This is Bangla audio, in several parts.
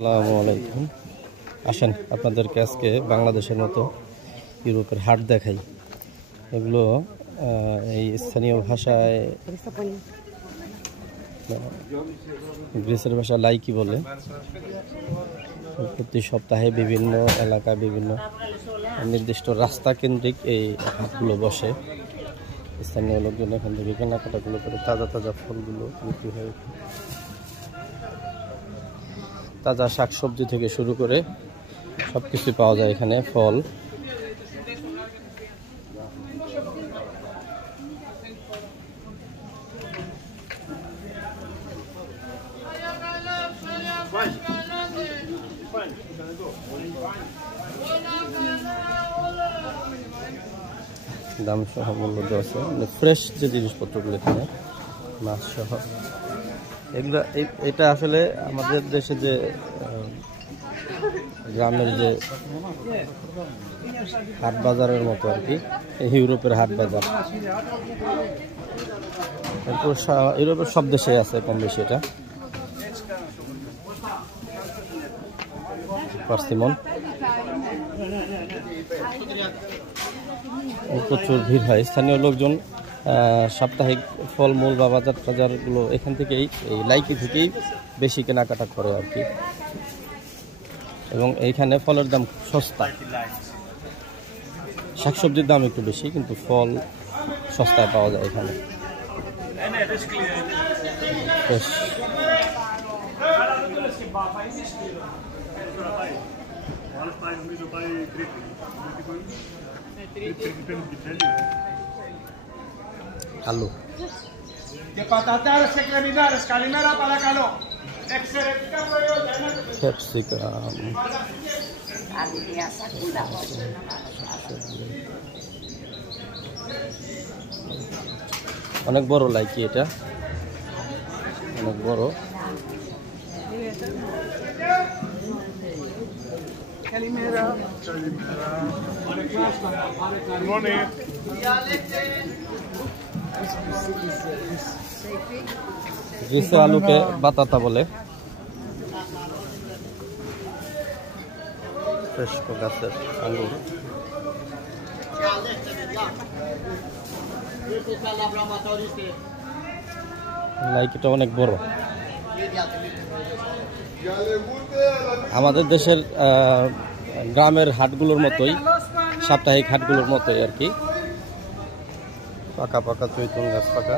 আসসালামু আলাইকুম। আসেন আপনাদেরকে আজকে বাংলাদেশের মতো ইউরোপের হাট দেখাই। এগুলো এই স্থানীয় ভাষায় গ্রিসের ভাষা লাইকি বলে। প্রতি সপ্তাহে বিভিন্ন এলাকায় বিভিন্ন নির্দিষ্ট রাস্তা কেন্দ্রিক এই হাটগুলো বসে। স্থানীয় লোকজন এখান থেকে কেনাকাটাগুলো করে তাজা তাজা ফলগুলো বিক্রি হয়। তাজা শাকসবজি থেকে শুরু করে সব কিছু পাওয়া যায় এখানে। ফল দাম সহ মূল্য দেওয়া আছে, মানে ফ্রেশ যে জিনিসপত্রগুলো এখানে মাছ সহ এগুলা। এটা আসলে আমাদের দেশে যে গ্রামের যে হাট বাজারের মতো আর কি, ইউরোপের হাট বাজার। ইউরোপের সব দেশে আছে কম বেশি এটা। পার্সিমন প্রচুর ভিড় হয়। স্থানীয় লোকজন সাপ্তাহিক ফলমূল বা বাজার টাজারগুলো এখান থেকেই, এই লাইকি থেকেই বেশি কেনাকাটা করে আর কি। এবং এইখানে ফলের দাম সস্তা, শাকসবজির দাম একটু বেশি, কিন্তু ফল সস্তায় পাওয়া যায় এখানে। আলু, ক্যাপসিকাম, অনেক বড় লাইকি, এটা অনেক বড়। গ্রিসে আলুকে বাতাতা বলে। ফ্রেশ গাছের আলু। লাইকিটা অনেক বড়। আমাদের দেশের গ্রামের হাটগুলোর মতোই, সাপ্তাহিক হাটগুলোর মতোই আর কি। পাকা পাকা চৈতুন গাছ পাকা।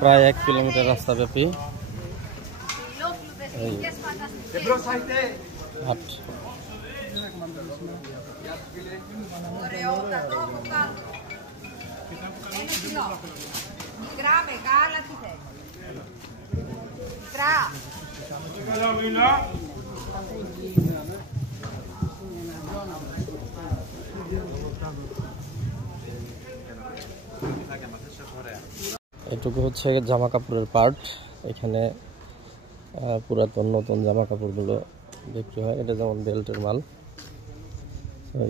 প্রায় 1 কিলোমিটার রাস্তা ব্যাপী হাট। এটুকু হচ্ছে জামা কাপড়ের পার্ট। এখানে পুরাতন নতুন জামা কাপড়গুলো বিক্রি হয়। এটা যেমন বেল্টের মাল।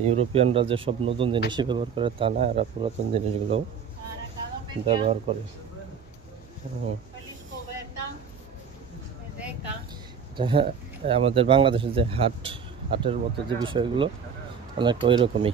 ইউরোপিয়ানরা যে সব নতুন জিনিসই ব্যবহার করে তা না, এরা পুরাতন জিনিসগুলো ব্যবহার করে। আমাদের বাংলাদেশের যে হাটের মতো যে বিষয়গুলো অনেকটা ওই রকমই।